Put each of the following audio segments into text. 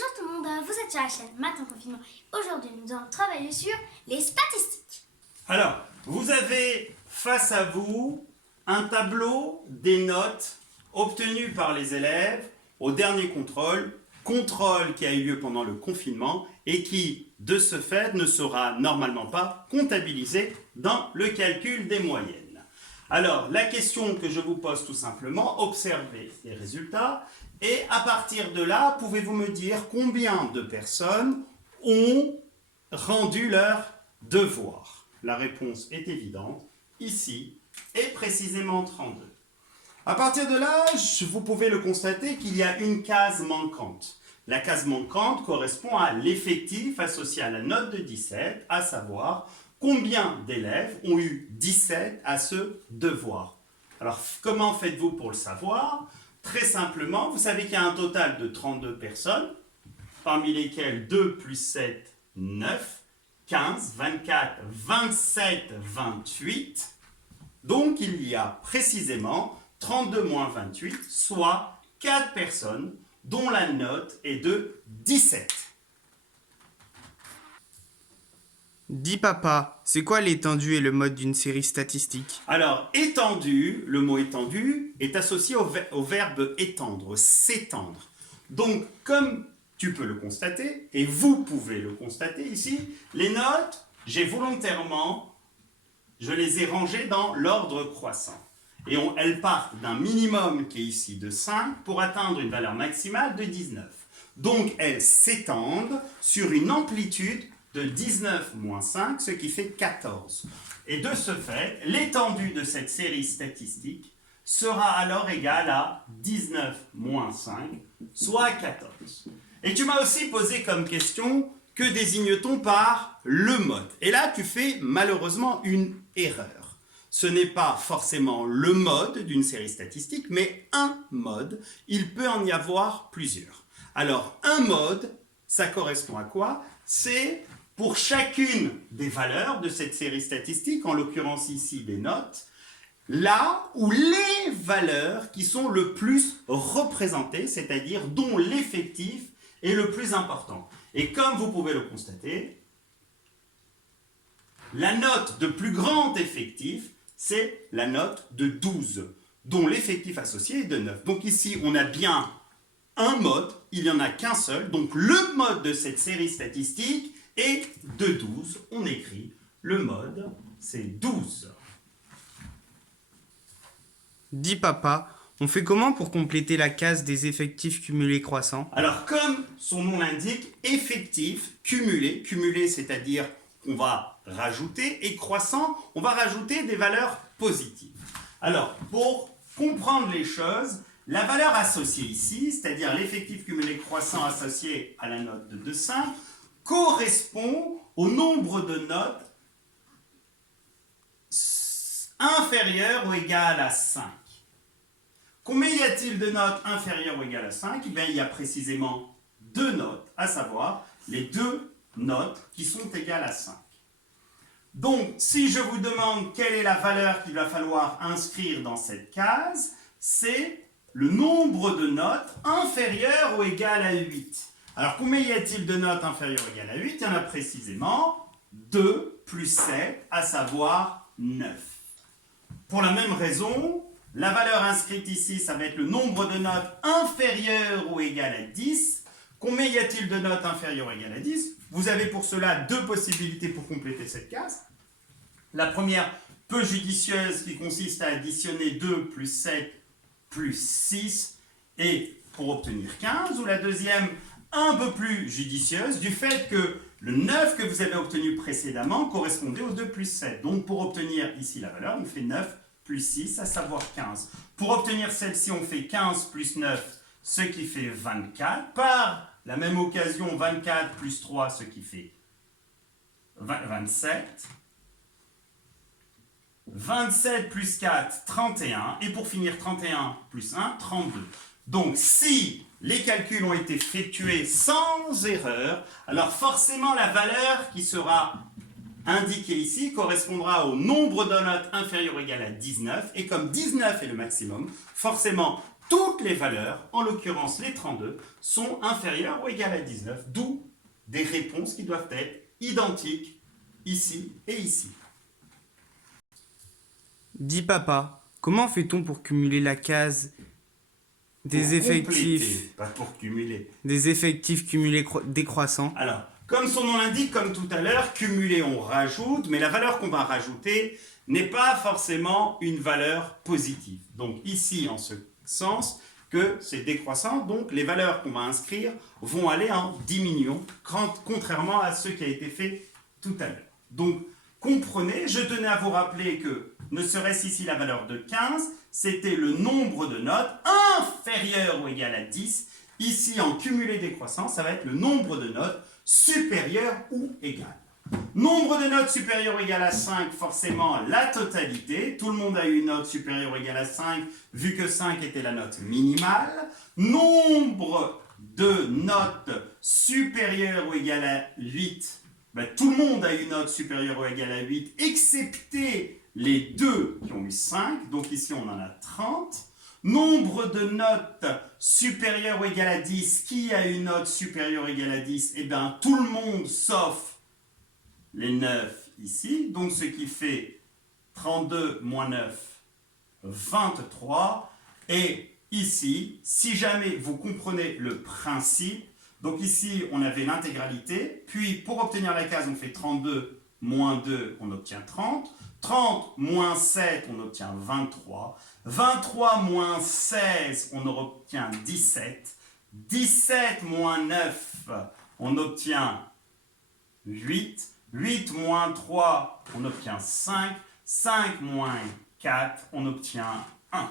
Bonjour tout le monde, vous êtes sur la chaîne Maths en confinement. Aujourd'hui, nous allons travailler sur les statistiques. Alors, vous avez face à vous un tableau des notes obtenues par les élèves au dernier contrôle qui a eu lieu pendant le confinement et qui, de ce fait, ne sera normalement pas comptabilisé dans le calcul des moyennes. Alors, la question que je vous pose tout simplement, observez les résultats et à partir de là, pouvez-vous me dire combien de personnes ont rendu leur devoir? La réponse est évidente, ici, et précisément 32. À partir de là, vous pouvez le constater qu'il y a une case manquante. La case manquante correspond à l'effectif associé à la note de 17, à savoir combien d'élèves ont eu 17 à ce devoir. Alors, comment faites-vous pour le savoir? Très simplement, vous savez qu'il y a un total de 32 personnes, parmi lesquelles 2 plus 7, 9, 15, 24, 27, 28. Donc, il y a précisément 32 moins 28, soit 4 personnes dont la note est de 17. Dis papa, c'est quoi l'étendue et le mode d'une série statistique? Alors, étendu, le mot étendu est associé au verbe étendre, s'étendre. Donc, comme tu peux le constater, et vous pouvez le constater ici, les notes, je les ai rangées dans l'ordre croissant. Et elles partent d'un minimum qui est ici de 5 pour atteindre une valeur maximale de 19. Donc, elles s'étendent sur une amplitude de 19 moins 5, ce qui fait 14. Et de ce fait, l'étendue de cette série statistique sera alors égale à 19 moins 5, soit 14. Et tu m'as aussi posé comme question, que désigne-t-on par le mode? Et là, tu fais malheureusement une erreur. Ce n'est pas forcément le mode d'une série statistique, mais un mode. Il peut en y avoir plusieurs. Alors, un mode, ça correspond à quoi? C'est pour chacune des valeurs de cette série statistique, en l'occurrence ici des notes, là où les valeurs qui sont le plus représentées, c'est-à-dire dont l'effectif est le plus important. Et comme vous pouvez le constater, la note de plus grand effectif, c'est la note de 12, dont l'effectif associé est de 9. Donc ici, on a bien un mode, il n'y en a qu'un seul. Donc le mode de cette série statistique est de 12. On écrit le mode, c'est 12. Dis papa, on fait comment pour compléter la case des effectifs cumulés croissants? Alors, comme son nom l'indique, effectif, cumulé. Cumulé, c'est-à-dire qu'on va rajouter, et croissant, on va rajouter des valeurs positives. Alors, pour comprendre les choses, la valeur associée ici, c'est-à-dire l'effectif cumulé croissant associé à la note de 2,5, correspond au nombre de notes inférieur ou égal à 5. Combien y a-t-il de notes inférieures ou égales à 5? Eh bien, il y a précisément 2 notes, à savoir les 2 notes qui sont égales à 5. Donc, si je vous demande quelle est la valeur qu'il va falloir inscrire dans cette case, c'est le nombre de notes inférieures ou égales à 8. Alors, combien y a-t-il de notes inférieures ou égales à 8? Il y en a précisément 2 plus 7, à savoir 9. Pour la même raison, la valeur inscrite ici, ça va être le nombre de notes inférieures ou égales à 10. Combien y a-t-il de notes inférieures ou égales à 10? Vous avez pour cela 2 possibilités pour compléter cette case. La première, peu judicieuse, qui consiste à additionner 2 plus 7 plus 6 et pour obtenir 15. Ou la deuxième, un peu plus judicieuse, du fait que le 9 que vous avez obtenu précédemment correspondait au 2 plus 7. Donc pour obtenir ici la valeur, on fait 9 plus 6, à savoir 15. Pour obtenir celle-ci, on fait 15 plus 9, ce qui fait 24. Par la même occasion, 24 plus 3, ce qui fait 27. 27 plus 4, 31. Et pour finir, 31 plus 1, 32. Donc, si les calculs ont été effectués sans erreur, alors forcément la valeur qui sera indiquée ici correspondra au nombre de notes inférieur ou égal à 19. Et comme 19 est le maximum, forcément toutes les valeurs, en l'occurrence les 32, sont inférieures ou égales à 19, d'où des réponses qui doivent être identiques ici et ici. Dis papa, comment fait-on pour cumuler la case des Pour effectifs, compléter, pas pour cumuler. cumulés décroissants? Alors, comme son nom l'indique, comme tout à l'heure, cumuler, on rajoute, mais la valeur qu'on va rajouter n'est pas forcément une valeur positive. Donc ici, en ce sens, que c'est décroissant, donc les valeurs qu'on va inscrire vont aller en diminuant, contrairement à ce qui a été fait tout à l'heure. Donc, comprenez, je tenais à vous rappeler que, ne serait-ce ici la valeur de 15, c'était le nombre de notes inférieur ou égal à 10. Ici, en cumulé décroissant, ça va être le nombre de notes supérieur ou égal. Nombre de notes supérieur ou égal à 5, forcément la totalité. Tout le monde a eu une note supérieure ou égale à 5, vu que 5 était la note minimale. Nombre de notes supérieures ou égale à 8, tout le monde a eu une note supérieure ou égale à 8, excepté les deux qui ont eu 5. Donc ici, on en a 30. Nombre de notes supérieures ou égales à 10, qui a une note supérieure ou égale à 10? Eh bien, tout le monde sauf les 9 ici. Donc, ce qui fait 32 moins 9, 23. Et ici, si jamais vous comprenez le principe, donc ici, on avait l'intégralité. Puis, pour obtenir la case, on fait 32 moins 2, on obtient 30. 30 moins 7, on obtient 23. 23 moins 16, on obtient 17. 17 moins 9, on obtient 8. 8 moins 3, on obtient 5. 5 moins 4, on obtient 1.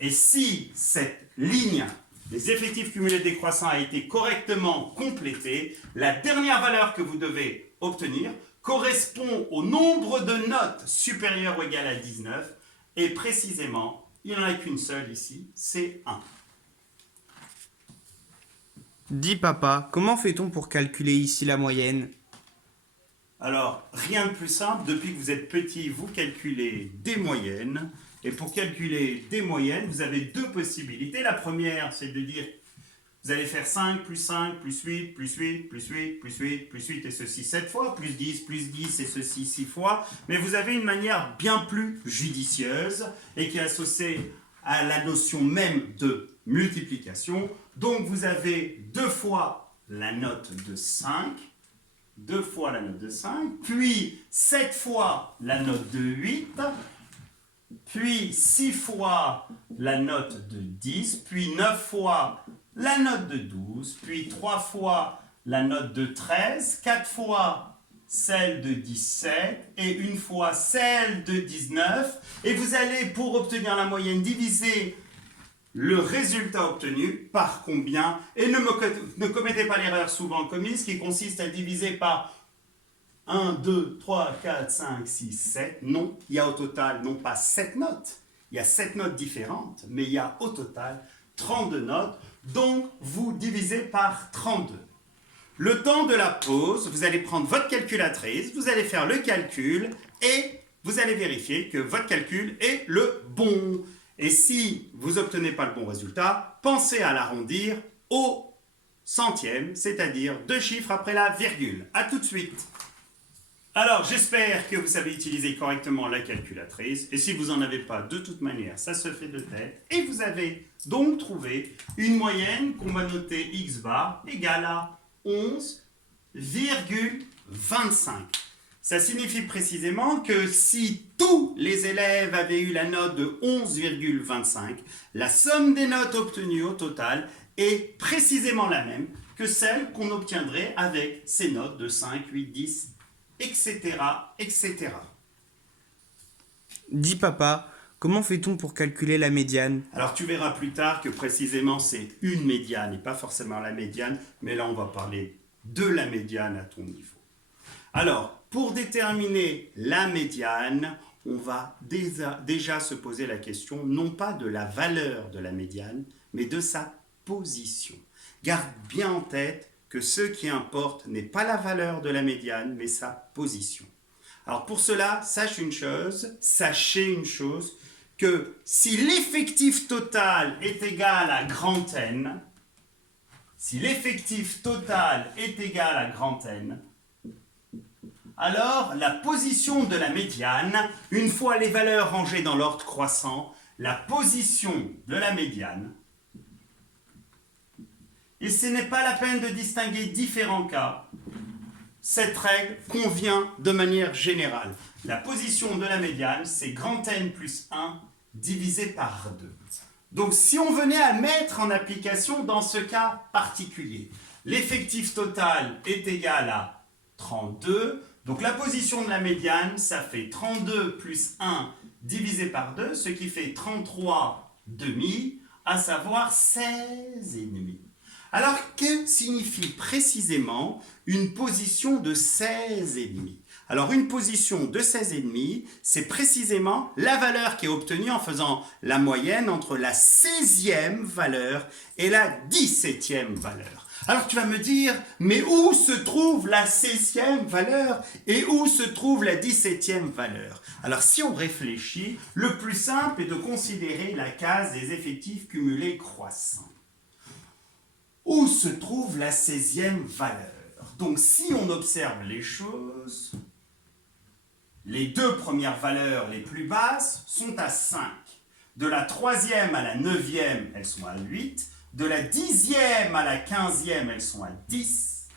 Et si cette ligne des effectifs cumulés décroissants a été correctement complétée, la dernière valeur que vous devez obtenir correspond au nombre de notes supérieures ou égales à 19, et précisément, il n'y en a qu'une seule ici, c'est 1. Dis papa, comment fait-on pour calculer ici la moyenne? Alors, rien de plus simple, depuis que vous êtes petit, vous calculez des moyennes, et pour calculer des moyennes, vous avez deux possibilités. La première, c'est de dire, vous allez faire 5 plus 5 plus 8 plus 8 plus 8 plus 8 plus 8 et ceci 7 fois, plus 10 et ceci 6 fois. Mais vous avez une manière bien plus judicieuse et qui est associée à la notion même de multiplication. Donc vous avez 2 fois la note de 5, 2 fois la note de 5, puis 7 fois la note de 8, puis 6 fois la note de 10, puis 9 fois la note de 12, puis 3 fois la note de 13, 4 fois celle de 17 et une fois celle de 19. Et vous allez, pour obtenir la moyenne, diviser le résultat obtenu par combien? Et ne commettez pas l'erreur souvent commise qui consiste à diviser par 1, 2, 3, 4, 5, 6, 7. Non, il y a au total non pas 7 notes. Il y a 7 notes différentes, mais il y a au total 32 notes. Donc, vous divisez par 32. Le temps de la pause, vous allez prendre votre calculatrice, vous allez faire le calcul et vous allez vérifier que votre calcul est le bon. Et si vous n'obtenez pas le bon résultat, pensez à l'arrondir au centième, c'est-à-dire 2 chiffres après la virgule. A tout de suite. Alors, j'espère que vous savez utiliser correctement la calculatrice. Et si vous n'en avez pas, de toute manière, ça se fait de tête. Et vous avez donc trouvé une moyenne qu'on va noter x bar égale à 11,25. Ça signifie précisément que si tous les élèves avaient eu la note de 11,25, la somme des notes obtenues au total est précisément la même que celle qu'on obtiendrait avec ces notes de 5, 8, 10, etc., etc. Dis papa, comment fait-on pour calculer la médiane? Alors tu verras plus tard que précisément c'est une médiane et pas forcément la médiane, mais là on va parler de la médiane à ton niveau. Alors, pour déterminer la médiane, on va déjà se poser la question non pas de la valeur de la médiane, mais de sa position. Garde bien en tête que ce qui importe n'est pas la valeur de la médiane, mais sa position. Alors pour cela, sachez une chose, que si l'effectif total est égal à grand N, si l'effectif total est égal à grand N, alors la position de la médiane, une fois les valeurs rangées dans l'ordre croissant, la position de la médiane, et ce n'est pas la peine de distinguer différents cas, cette règle convient de manière générale. La position de la médiane, c'est grand N plus 1 divisé par 2. Donc si on venait à mettre en application dans ce cas particulier, l'effectif total est égal à 32, donc la position de la médiane, ça fait 32 plus 1 divisé par 2, ce qui fait 33 demi, à savoir 16 et demi. Alors, que signifie précisément une position de 16 et demi? Alors, une position de 16 et demi, c'est précisément la valeur qui est obtenue en faisant la moyenne entre la 16e valeur et la 17e valeur. Alors, tu vas me dire, mais où se trouve la 16e valeur et où se trouve la 17e valeur? Alors, si on réfléchit, le plus simple est de considérer la case des effectifs cumulés croissants. Où se trouve la 16e valeur? Donc, si on observe les choses, les deux premières valeurs les plus basses sont à 5. De la 3e à la 9e, elles sont à 8. De la 10e à la 15e, elles sont à 10.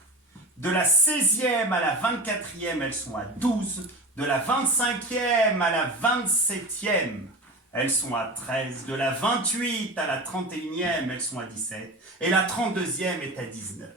De la 16e à la 24e, elles sont à 12. De la 25e à la 27e, elles sont à 13. De la 28 à la 31e, elles sont à 17. Et la 32e est à 19.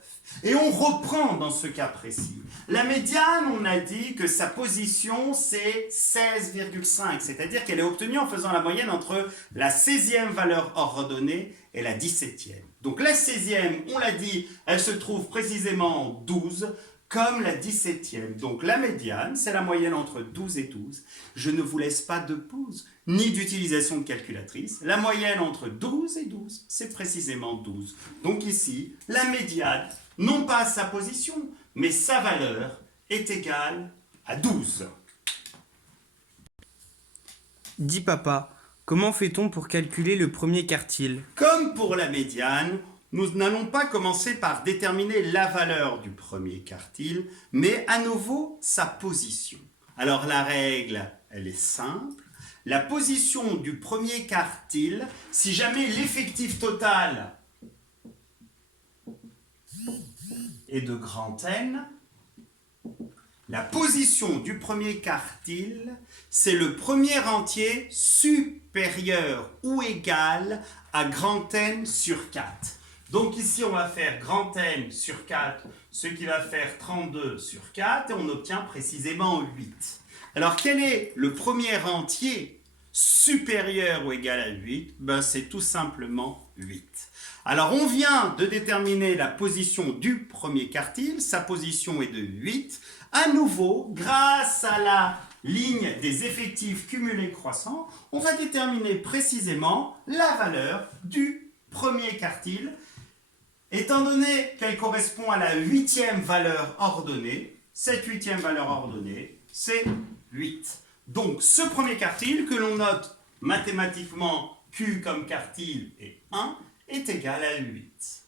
Et on reprend dans ce cas précis. La médiane, on a dit que sa position, c'est 16,5. C'est-à-dire qu'elle est obtenue en faisant la moyenne entre la 16e valeur ordonnée et la 17e. Donc la 16e, on l'a dit, elle se trouve précisément en 12, comme la 17e. Donc la médiane, c'est la moyenne entre 12 et 12. Je ne vous laisse pas de pause, ni d'utilisation de calculatrice. La moyenne entre 12 et 12, c'est précisément 12. Donc ici, la médiane, non pas sa position, mais sa valeur est égale à 12. Dis papa, comment fait-on pour calculer le premier quartile? Comme pour la médiane, nous n'allons pas commencer par déterminer la valeur du premier quartile, mais à nouveau sa position. Alors la règle, elle est simple. La position du premier quartile, si jamais l'effectif total est de grand N, la position du premier quartile, c'est le premier entier supérieur ou égal à grand N sur 4. Donc ici, on va faire grand N sur 4, ce qui va faire 32 sur 4, et on obtient précisément 8. Alors, quel est le premier entier supérieur ou égal à 8? C'est tout simplement 8. Alors, on vient de déterminer la position du premier quartile. Sa position est de 8. À nouveau, grâce à la ligne des effectifs cumulés croissants, on va déterminer précisément la valeur du premier quartile. Étant donné qu'elle correspond à la 8e valeur ordonnée, cette 8e valeur ordonnée, c'est 8. Donc, ce premier quartile, que l'on note mathématiquement Q comme quartile et 1, est égal à 8.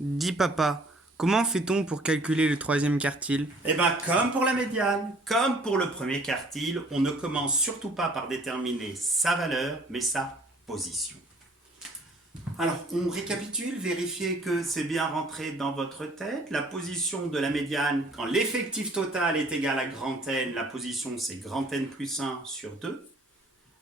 Dis papa, comment fait-on pour calculer le troisième quartile? Eh bien, comme pour la médiane, comme pour le premier quartile, on ne commence surtout pas par déterminer sa valeur, mais sa position. Alors, on récapitule, vérifiez que c'est bien rentré dans votre tête. La position de la médiane, quand l'effectif total est égal à grand N, la position c'est grand N plus 1 sur 2.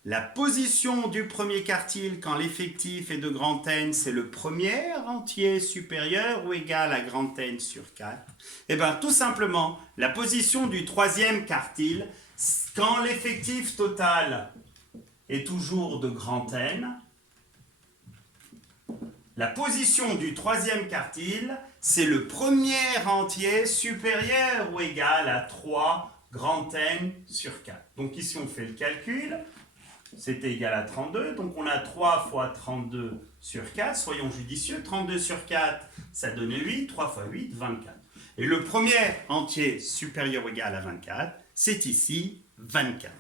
La position du premier quartile, quand l'effectif est de grand N, c'est le premier entier supérieur ou égal à grand N sur 4. Eh bien, tout simplement, la position du troisième quartile, quand l'effectif total est toujours de grand N, la position du troisième quartile, c'est le premier entier supérieur ou égal à 3 grand N sur 4. Donc ici, on fait le calcul. C'était égal à 32. Donc on a 3 fois 32 sur 4. Soyons judicieux. 32 sur 4, ça donne 8. 3 fois 8, 24. Et le premier entier supérieur ou égal à 24, c'est ici 24.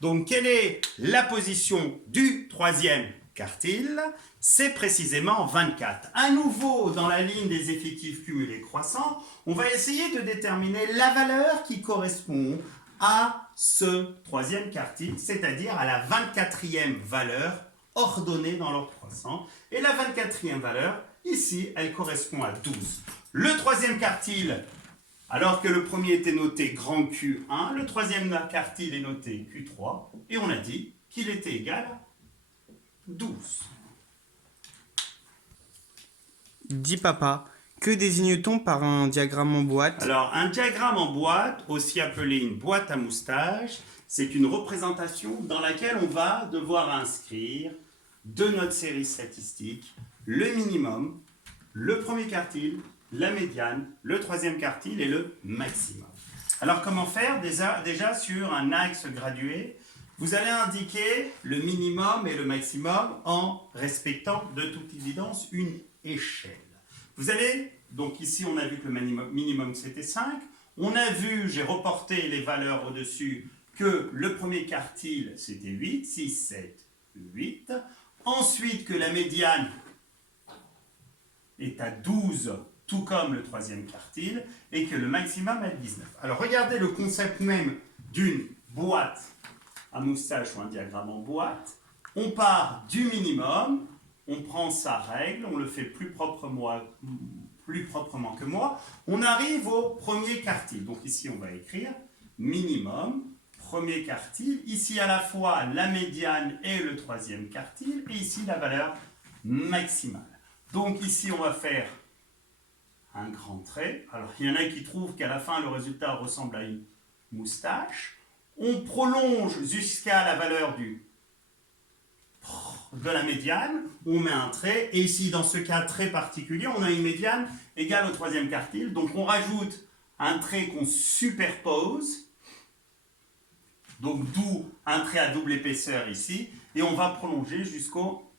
Donc, quelle est la position du troisième quartile? C'est précisément 24. À nouveau, dans la ligne des effectifs cumulés croissants, on va essayer de déterminer la valeur qui correspond à ce troisième quartile, c'est-à-dire à la 24e valeur ordonnée dans l'ordre croissant. Et la 24e valeur, ici, elle correspond à 12. Le troisième quartile, alors que le premier était noté grand Q1, le troisième quartile est noté Q3, et on a dit qu'il était égal à 12. Dis papa, que désigne-t-on par un diagramme en boîte? Alors, un diagramme en boîte, aussi appelé une boîte à moustache, c'est une représentation dans laquelle on va devoir inscrire de notre série statistique le minimum, le premier quartile, la médiane, le troisième quartile et le maximum. Alors, comment faire? Déjà sur un axe gradué, vous allez indiquer le minimum et le maximum en respectant de toute évidence une échelle. Vous allez, donc ici on a vu que le minimum c'était 5, on a vu, j'ai reporté les valeurs au-dessus, que le premier quartile c'était 8, 6, 7, 8, ensuite que la médiane est à 12, tout comme le troisième quartile, et que le maximum est à 19. Alors regardez le concept même d'une boîte à moustache ou un diagramme en boîte. On part du minimum, on prend sa règle, on le fait plus proprement que moi, on arrive au premier quartile. Donc ici on va écrire minimum, premier quartile, ici à la fois la médiane et le troisième quartile, et ici la valeur maximale. Donc ici on va faire un grand trait. Alors il y en a qui trouvent qu'à la fin le résultat ressemble à une moustache. On prolonge jusqu'à la valeur de la médiane, on met un trait, et ici dans ce cas très particulier, on a une médiane égale au troisième quartile, donc on rajoute un trait qu'on superpose, donc d'où un trait à double épaisseur ici, et on va prolonger jusqu'au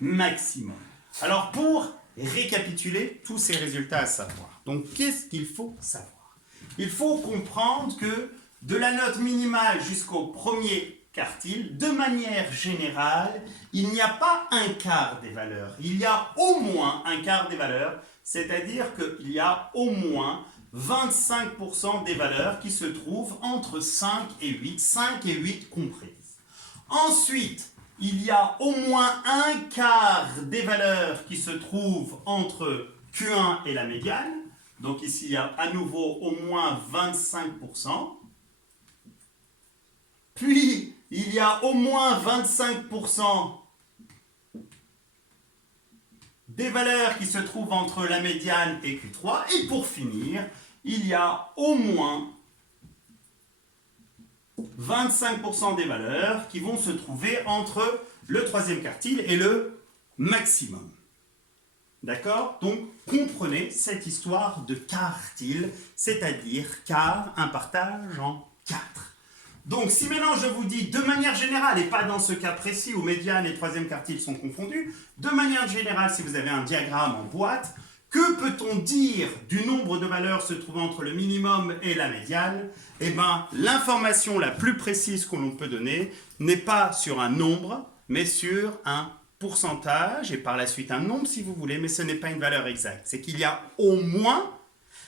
maximum. Alors pour récapituler tous ces résultats à savoir, donc qu'est-ce qu'il faut savoir? Il faut comprendre que de la note minimale jusqu'au premier quartile, de manière générale, il n'y a pas un quart des valeurs, il y a au moins un quart des valeurs, c'est-à-dire qu'il y a au moins 25% des valeurs qui se trouvent entre 5 et 8 comprises. Ensuite, il y a au moins un quart des valeurs qui se trouvent entre Q1 et la médiane, donc ici il y a à nouveau au moins 25%. Puis, il y a au moins 25% des valeurs qui se trouvent entre la médiane et Q3. Et pour finir, il y a au moins 25% des valeurs qui vont se trouver entre le troisième quartile et le maximum. D'accord? Donc, comprenez cette histoire de quartile, c'est-à-dire quart, un partage en 4. Donc, si maintenant je vous dis de manière générale, et pas dans ce cas précis où médiane et troisième quartile sont confondus, de manière générale, si vous avez un diagramme en boîte, que peut-on dire du nombre de valeurs se trouvant entre le minimum et la médiane? Eh bien, l'information la plus précise que l'on peut donner n'est pas sur un nombre, mais sur un pourcentage, et par la suite un nombre si vous voulez, mais ce n'est pas une valeur exacte. C'est qu'il y a au moins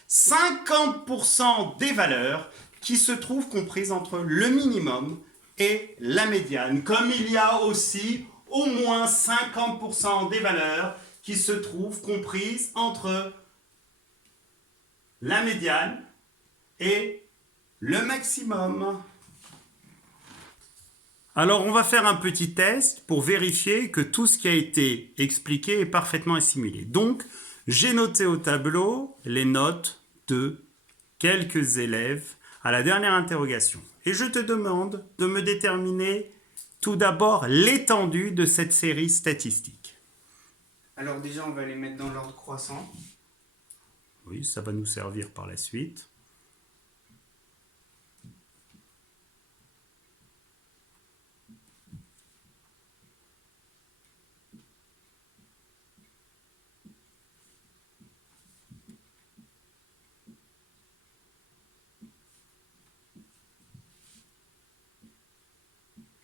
50% des valeurs qui se trouvent comprises entre le minimum et la médiane, comme il y a aussi au moins 50% des valeurs qui se trouvent comprises entre la médiane et le maximum. Alors, on va faire un petit test pour vérifier que tout ce qui a été expliqué est parfaitement assimilé. Donc, j'ai noté au tableau les notes de quelques élèves à la dernière interrogation. Et je te demande de me déterminer tout d'abord l'étendue de cette série statistique. Alors déjà, on va les mettre dans l'ordre croissant. Oui, ça va nous servir par la suite.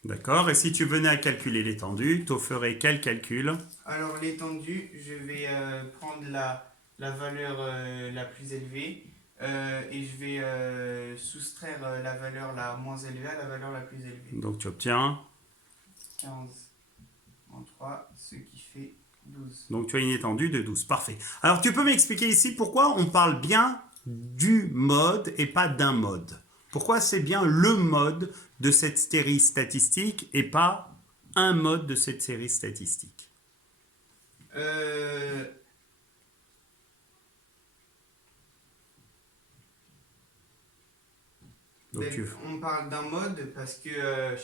D'accord. Et si tu venais à calculer l'étendue, tu ferais quel calcul? Alors l'étendue, je vais prendre la valeur la plus élevée et je vais soustraire la valeur la moins élevée à la valeur la plus élevée. Donc tu obtiens. 15 en 3, ce qui fait 12. Donc tu as une étendue de 12. Parfait. Alors tu peux m'expliquer ici pourquoi on parle bien du mode et pas d'un mode? Pourquoi c'est bien le mode de cette série statistique et pas un mode de cette série statistique? Donc, On parle d'un mode parce que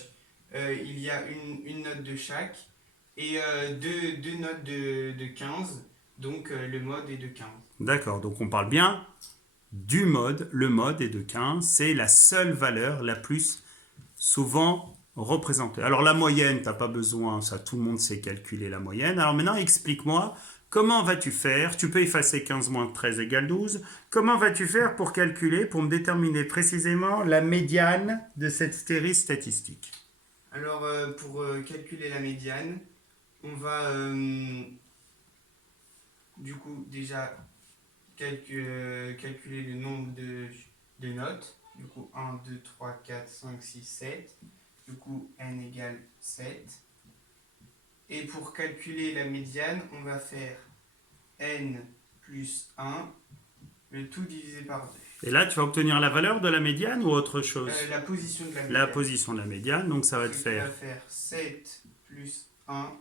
il y a une note de chaque et deux notes de 15, donc le mode est de 15. D'accord, donc on parle bien du mode. Le mode est de 15, c'est la seule valeur la plus souvent représentée. Alors la moyenne, tu n'as pas besoin, ça tout le monde sait calculer la moyenne. Alors maintenant explique-moi, comment vas-tu faire? Tu peux effacer 15 moins 13 égale 12. Comment vas-tu faire pour calculer, pour me déterminer précisément la médiane de cette série statistique? Alors pour calculer la médiane, on va du coup déjà calculer le nombre de notes. Du coup 1, 2, 3, 4, 5, 6, 7. Du coup n égale 7. Et pour calculer la médiane, on va faire n plus 1, le tout divisé par 2. Et là, tu vas obtenir la valeur de la médiane ou autre chose? La position de la médiane. La position de la médiane, donc ça va te faire... Ça va faire 7 plus 1,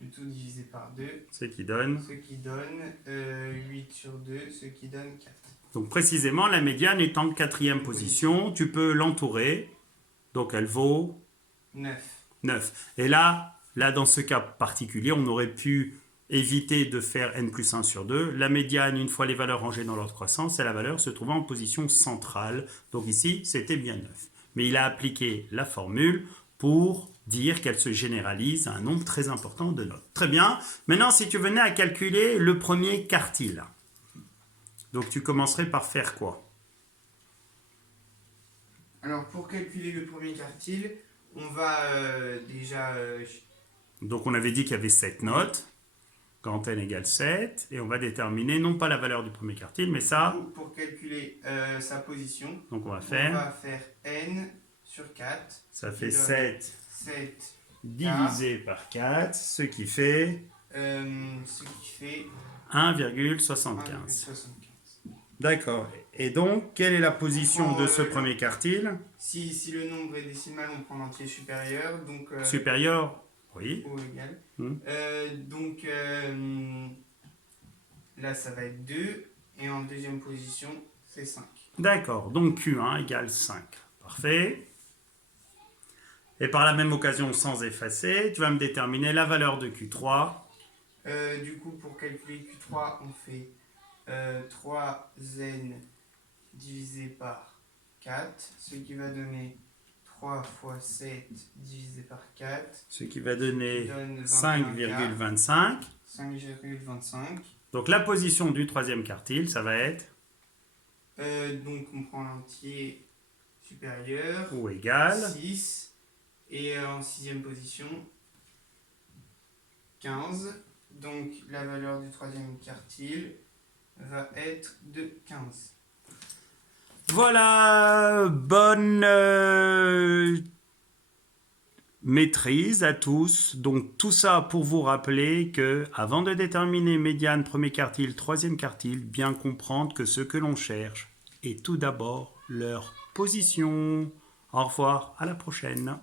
le tout divisé par 2. Ce qui donne... Ce qui donne 8 sur 2, ce qui donne 4. Donc précisément, la médiane est en 4e position. Tu peux l'entourer. Donc elle vaut 9. 9. Et là, dans ce cas particulier, on aurait pu éviter de faire n plus 1 sur 2. La médiane, une fois les valeurs rangées dans l'ordre croissant, c'est la valeur se trouvant en position centrale. Donc ici, c'était bien 9. Mais il a appliqué la formule pour dire qu'elle se généralise à un nombre très important de notes. Très bien. Maintenant, si tu venais à calculer le premier quartile, donc tu commencerais par faire quoi? Alors pour calculer le premier quartile, on va déjà... Donc on avait dit qu'il y avait 7 notes, quand n égale 7, et on va déterminer non pas la valeur du premier quartile, mais ça... Pour calculer sa position, donc on va on faire va faire n sur 4. Ça fait 7 7 divisé par 4, ce qui fait 1,75. 1,75. D'accord. Et donc, quelle est la position de ce premier quartile? Si le nombre est décimal, on prend l'entier supérieur. Donc, supérieur, oui. Ou égal. Hmm. Là, ça va être 2. Et en deuxième position, c'est 5. D'accord. Donc, Q1 égale 5. Parfait. Et par la même occasion, sans effacer, tu vas me déterminer la valeur de Q3. Du coup, pour calculer Q3, on fait 3n divisé par 4, ce qui va donner 3 fois 7 divisé par 4. Ce qui va donner 5,25. 5,25. 5,25. Donc la position du troisième quartile, ça va être donc on prend l'entier supérieur. ou égal 6. Et en sixième position, 15. Donc la valeur du troisième quartile va être de 15. Voilà, bonne maîtrise à tous. Donc tout ça pour vous rappeler que avant de déterminer médiane, premier quartile, troisième quartile, bien comprendre que ce que l'on cherche est tout d'abord leur position. Au revoir, à la prochaine.